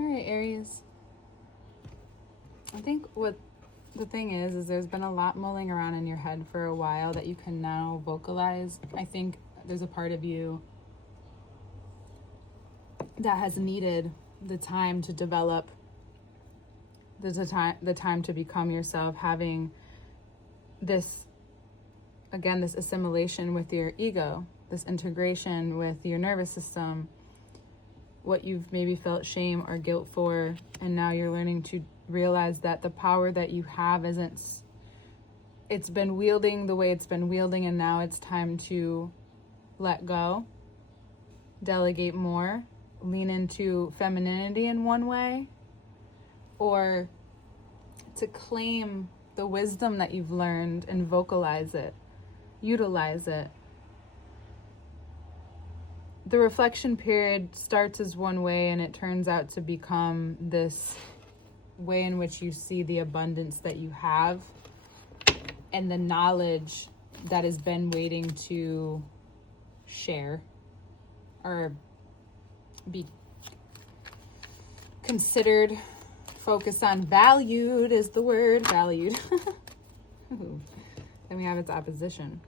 All right, Aries. I think what the thing is there's been a lot mulling around in your head for a while that you can now vocalize. I think there's a part of you that has needed the time to develop, the time to become yourself, having this, again, this assimilation with your ego, this integration with your nervous system, what you've maybe felt shame or guilt for, and now you're learning to realize that the power that you have it's been wielding the way it's been wielding, and now it's time to let go, delegate more, lean into femininity in one way, or to claim the wisdom that you've learned and vocalize it, utilize it. The reflection period starts as one way, and it turns out to become this way in which you see the abundance that you have and the knowledge that has been waiting to share or be considered, focused on. Valued is the word, valued. Then we have its opposition.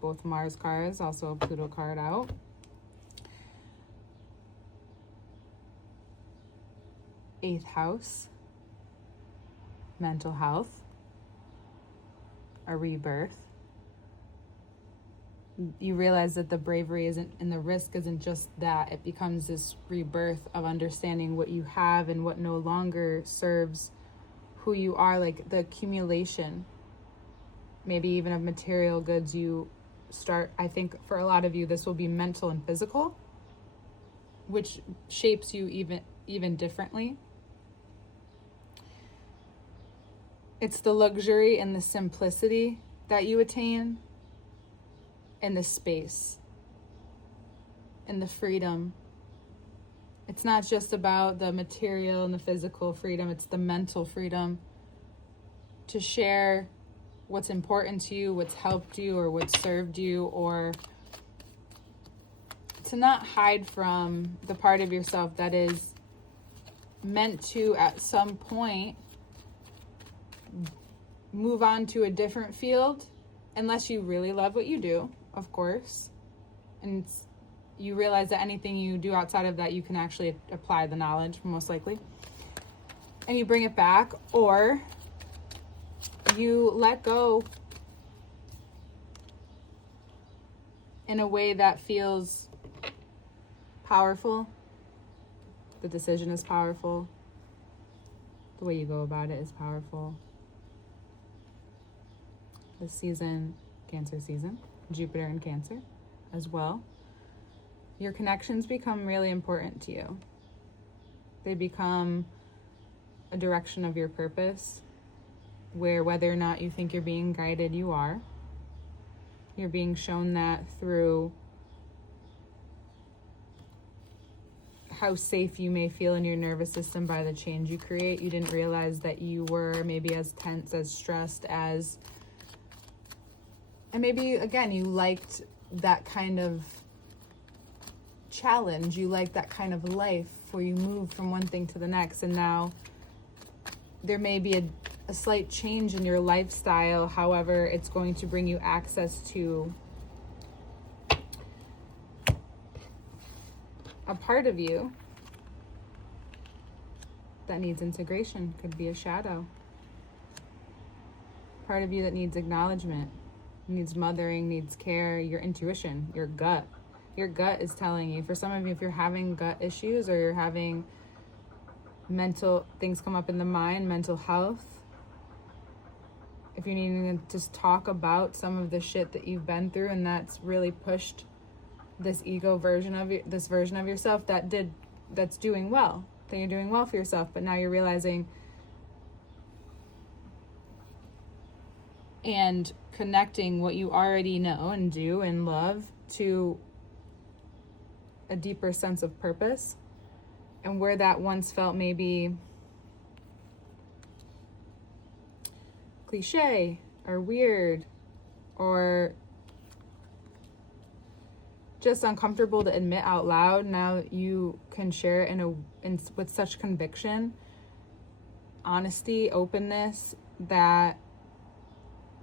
Both Mars cards, also a Pluto card out. Eighth house, mental health, a rebirth. You realize that the bravery isn't, and the risk isn't just that. It becomes this rebirth of understanding what you have and what no longer serves who you are, like the accumulation, maybe even of material goods. You start, I think for a lot of you, this will be mental and physical, which shapes you even differently. It's the luxury and the simplicity that you attain, and the space, and the freedom. It's not just about the material and the physical freedom, it's the mental freedom to share what's important to you, what's helped you, or what's served you, or to not hide from the part of yourself that is meant to, at some point, move on to a different field, unless you really love what you do, of course, and you realize that anything you do outside of that, you can actually apply the knowledge, most likely, and you bring it back, or you let go in a way that feels powerful. The decision is powerful. The way you go about it is powerful. This season, Cancer season, Jupiter in Cancer as well. Your connections become really important to you. They become a direction of your purpose, where whether or not you think you're being guided, you are. You're being shown that through how safe you may feel in your nervous system by the change you create. You didn't realize that you were maybe as tense, as stressed, as... And maybe, again, you liked that kind of challenge. You liked that kind of life where you move from one thing to the next. And now there may be a slight change in your lifestyle. However, it's going to bring you access to a part of you that needs integration. Could be a shadow. Part of you that needs acknowledgement, needs mothering, needs care, your intuition, your gut. Your gut is telling you. For some of you, if you're having gut issues or you're having mental things come up in the mind, mental health, if you're needing to just talk about some of the shit that you've been through, and that's really pushed this ego version of you, this version of yourself that's doing well, that you're doing well for yourself, but now you're realizing and connecting what you already know and do and love to a deeper sense of purpose, and where that once felt maybe cliche or weird or just uncomfortable to admit out loud, now you can share it with such conviction, honesty, openness, that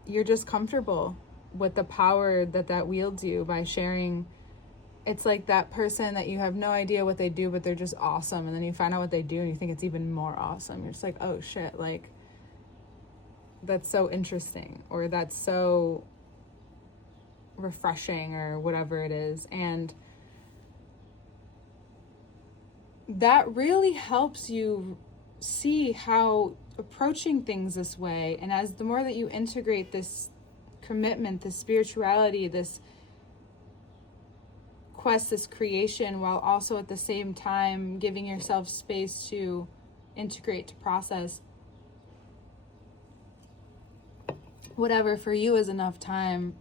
you're just comfortable with the power that wields you by sharing. It's like that person that you have no idea what they do, but they're just awesome. And then you find out what they do and you think it's even more awesome. You're just like, oh shit, like, that's so interesting, or that's so refreshing, or whatever it is. And that really helps you see how approaching things this way, and as the more that you integrate this commitment, this spirituality, this quest, this creation, while also at the same time giving yourself space to integrate, to process whatever for you is enough time,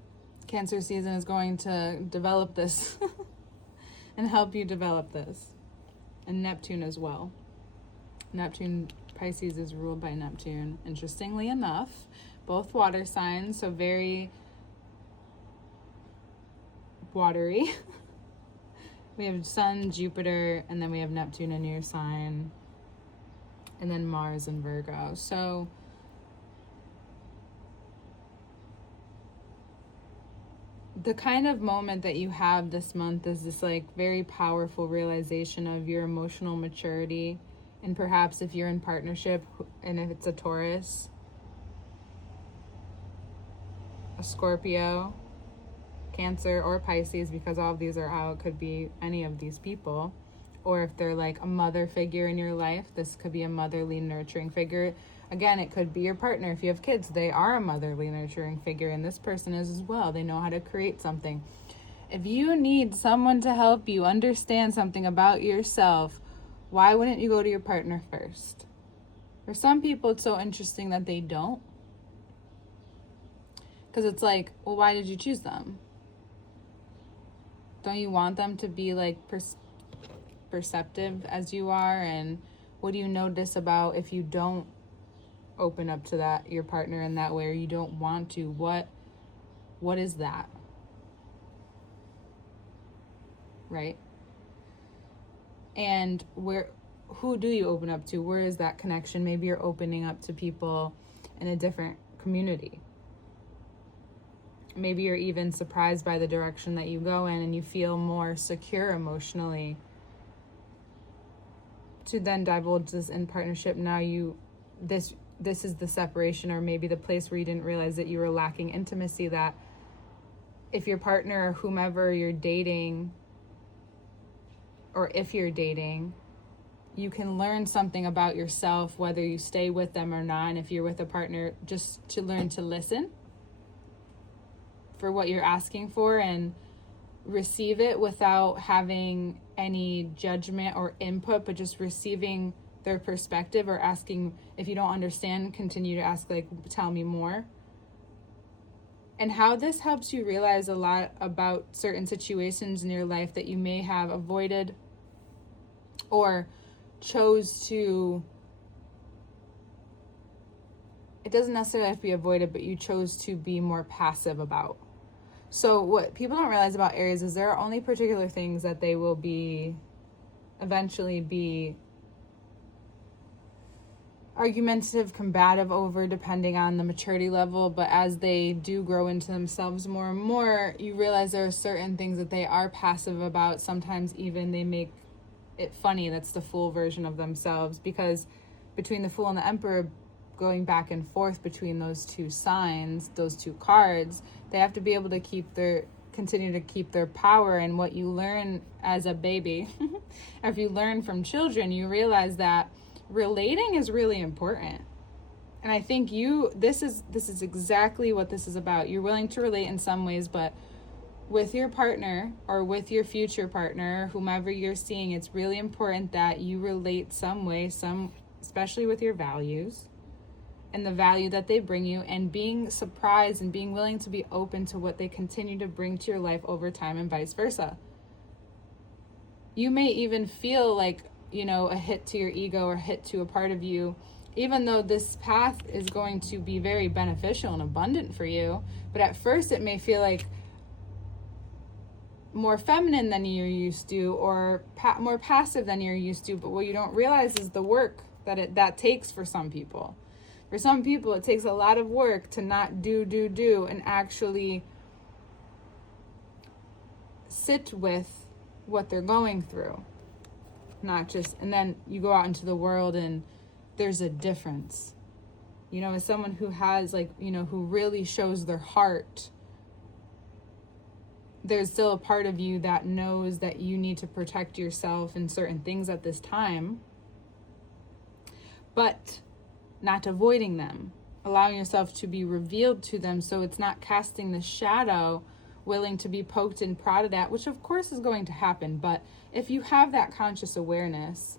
Cancer season is going to develop this and help you develop this. And Neptune as well. Neptune, Pisces is ruled by Neptune, interestingly enough. Both water signs, so very watery. We have Sun, Jupiter, and then we have Neptune in your sign. And then Mars in Virgo. So the kind of moment that you have this month is this like very powerful realization of your emotional maturity. And perhaps if you're in partnership, and if it's a Taurus, a Scorpio, Cancer, or Pisces, because all of these are out, could be any of these people. Or if they're like a mother figure in your life, this could be a motherly, nurturing figure. Again, it could be your partner. If you have kids, they are a motherly, nurturing figure, and this person is as well. They know how to create something. If you need someone to help you understand something about yourself, why wouldn't you go to your partner first? For some people, it's so interesting that they don't. Because it's like, well, why did you choose them? Don't you want them to be like perceptive as you are? And what do you notice about if you don't open up to that, your partner, in that way, or you don't want to? What is that? Right? And who do you open up to? Where is that connection? Maybe you're opening up to people in a different community. Maybe you're even surprised by the direction that you go in, and you feel more secure emotionally to then divulge this in partnership. Now this is the separation, or maybe the place where you didn't realize that you were lacking intimacy, that if your partner or whomever you're dating, or if you're dating, you can learn something about yourself, whether you stay with them or not. And if you're with a partner, just to learn to listen for what you're asking for and receive it without having any judgment or input, but just receiving their perspective, or asking, if you don't understand, continue to ask, like, tell me more. And how this helps you realize a lot about certain situations in your life that you may have avoided or chose to, it doesn't necessarily have to be avoided, but you chose to be more passive about. So what people don't realize about Aries is there are only particular things that they will eventually be argumentative, combative over, depending on the maturity level. But as they do grow into themselves more and more, you realize there are certain things that they are passive about. Sometimes even they make it funny. That's the Fool version of themselves, because between the Fool and the Emperor, going back and forth between those two signs, those two cards, they have to be able to continue to keep their power. And what you learn as a baby, if you learn from children, you realize that relating is really important. And I think this is exactly what this is about. You're willing to relate in some ways, but with your partner or with your future partner, whomever you're seeing, it's really important that you relate some way, especially with your values and the value that they bring you, and being surprised and being willing to be open to what they continue to bring to your life over time, and vice versa. You may even feel like, a hit to your ego or hit to a part of you, even though this path is going to be very beneficial and abundant for you. But at first it may feel like more feminine than you're used to, or more passive than you're used to. But what you don't realize is the work that takes for some people. For some people, it takes a lot of work to not do and actually sit with what they're going through. Not just, and then you go out into the world and there's a difference. You know, as someone who has, like, you know, who really shows their heart, there's still a part of you that knows that you need to protect yourself in certain things at this time, but not avoiding them, allowing yourself to be revealed to them, so it's not casting the shadow, willing to be poked and prodded at, which of course is going to happen. But if you have that conscious awareness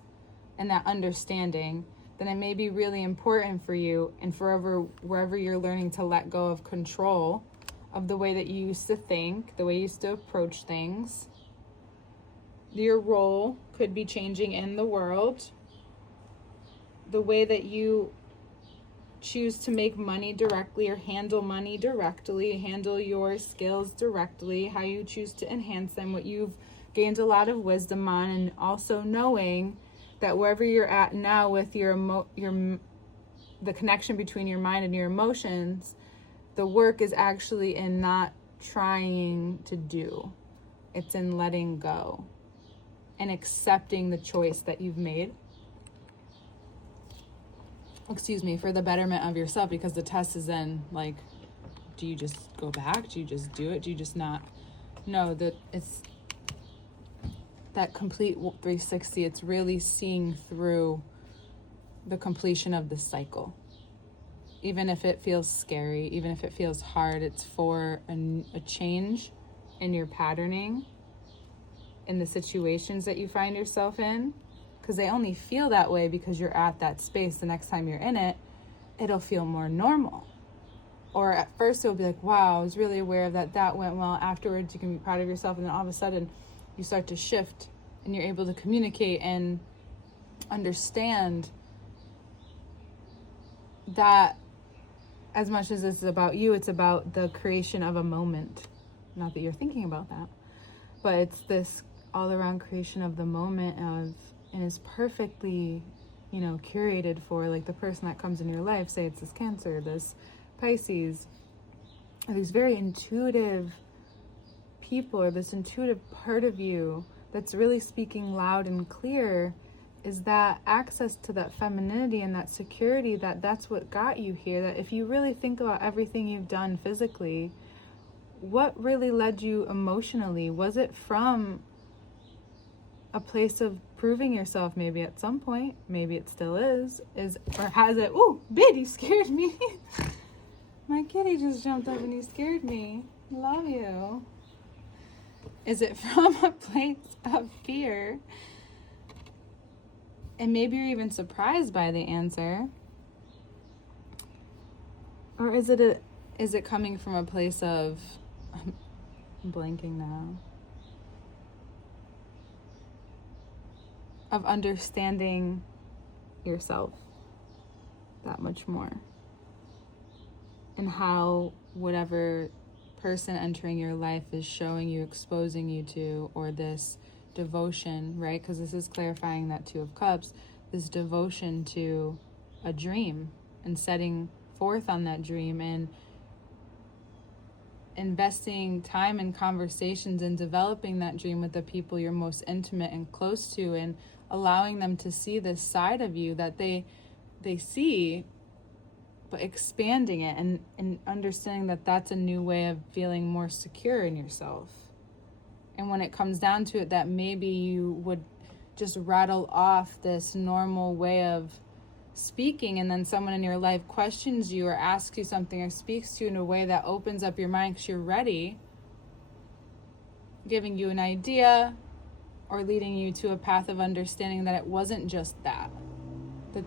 and that understanding, then it may be really important for you, and wherever you're learning to let go of control of the way that you used to think, the way you used to approach things. Your role could be changing in the world, the way that you choose to make money directly or handle money directly, handle your skills directly, how you choose to enhance them, what you've gained a lot of wisdom on, and also knowing that wherever you're at now with the connection between your mind and your emotions, the work is actually in not trying to do. It's in letting go and accepting the choice that you've made. For the betterment of yourself, because the test is then, like, do you just go back? Do you just do it? Do you just not? No, that it's that complete 360. It's really seeing through the completion of the cycle. Even if it feels scary, even if it feels hard, it's for a change in your patterning, in the situations that you find yourself in. Because they only feel that way because you're at that space. The next time you're in it, it'll feel more normal. Or at first it'll be like, wow, I was really aware of that. That went well. Afterwards, you can be proud of yourself. And then all of a sudden, you start to shift and you're able to communicate and understand that as much as this is about you, it's about the creation of a moment. Not that you're thinking about that, but it's this all-around creation of the moment and is perfectly, you know, curated for, like, the person that comes in your life. Say it's this Cancer, this Pisces, or these very intuitive people, or this intuitive part of you that's really speaking loud and clear, is that access to that femininity and that security, that's what got you here. That if you really think about everything you've done physically, what really led you emotionally? Was it from a place of proving yourself, maybe at some point, maybe it still is, or has it? Ooh, Bid, you scared me. My kitty just jumped up and he scared me. Love you. Is it from a place of fear? And maybe you're even surprised by the answer. Or is it coming from a place of, I'm blanking now, of understanding yourself that much more, and how whatever person entering your life is showing you, exposing you to, or this devotion, right? Because this is clarifying that Two of Cups, this devotion to a dream and setting forth on that dream and investing time and conversations and developing that dream with the people you're most intimate and close to, and allowing them to see this side of you that they see, but expanding it and understanding that that's a new way of feeling more secure in yourself. And when it comes down to it, that maybe you would just rattle off this normal way of speaking, and then someone in your life questions you or asks you something or speaks to you in a way that opens up your mind because you're ready, giving you an idea or leading you to a path of understanding that it wasn't just that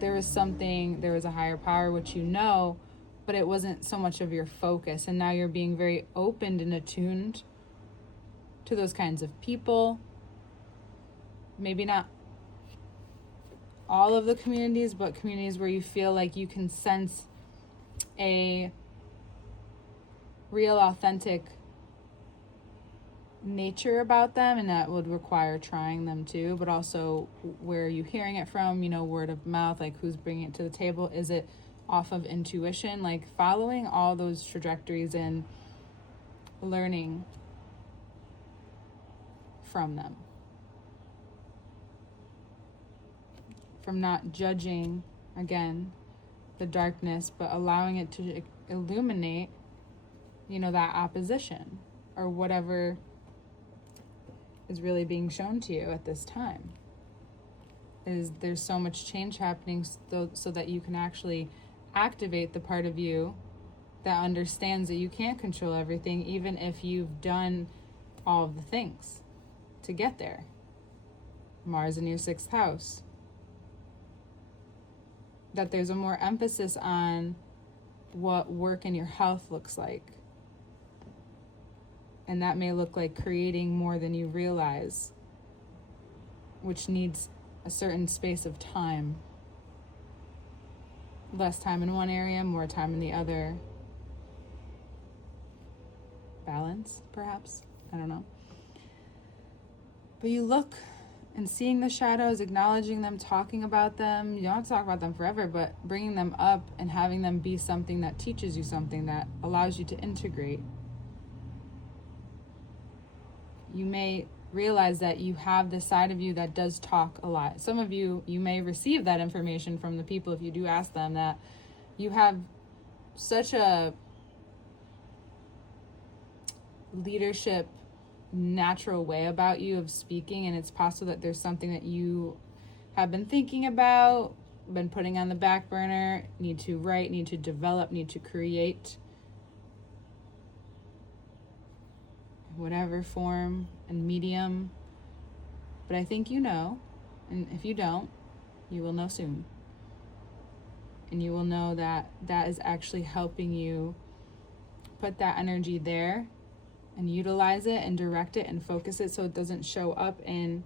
there was something, there was a higher power, which you know, but it wasn't so much of your focus. And now you're being very opened and attuned to those kinds of people. Maybe not all of the communities, but communities where you feel like you can sense a real, authentic nature about them, and that would require trying them too, but also where are you hearing it from, word of mouth, like who's bringing it to the table, is it off of intuition, like following all those trajectories and learning from them, from not judging, again, the darkness, but allowing it to illuminate, that opposition or whatever is really being shown to you at this time. There's so much change happening so that you can actually activate the part of you that understands that you can't control everything, even if you've done all of the things to get there. Mars in your 6th house. That there's a more emphasis on what work in your health looks like. And that may look like creating more than you realize, which needs a certain space of time. Less time in one area, more time in the other. Balance, perhaps? I don't know. But you look and seeing the shadows, acknowledging them, talking about them. You don't have to talk about them forever, but bringing them up and having them be something that teaches you something, that allows you to integrate. You may realize that you have this side of you that does talk a lot. Some of you may receive that information from the people, if you do ask them, that you have such a leadership, natural way about you of speaking, and it's possible that there's something that you have been thinking about, been putting on the back burner, need to write, need to develop, need to create, whatever form and medium. But I think and if you don't, you will know soon. And you will know that that is actually helping you put that energy there and utilize it and direct it and focus it so it doesn't show up in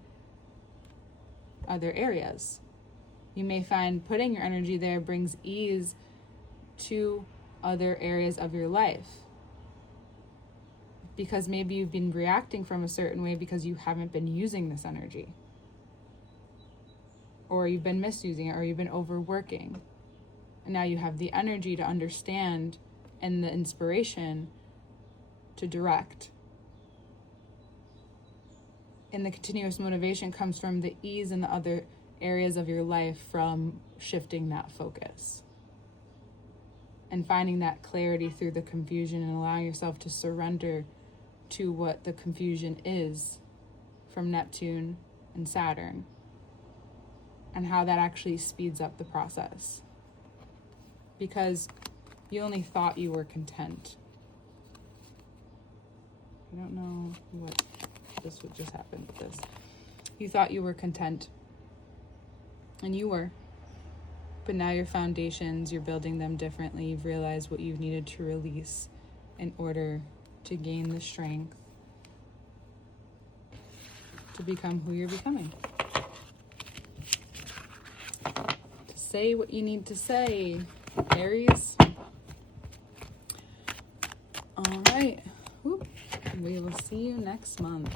other areas. You may find putting your energy there brings ease to other areas of your life, because maybe you've been reacting from a certain way because you haven't been using this energy, or you've been misusing it, or you've been overworking, and now you have the energy to understand and the inspiration to direct. And the continuous motivation comes from the ease in the other areas of your life from shifting that focus and finding that clarity through the confusion and allowing yourself to surrender to what the confusion is from Neptune and Saturn, and how that actually speeds up the process, because you only thought you were content. I don't know what this would just happen with this. You thought you were content, and you were, but now your foundations, you're building them differently. You've realized what you've needed to release in order to gain the strength to become who you're becoming. To say what you need to say, Aries. All right. We will see you next month.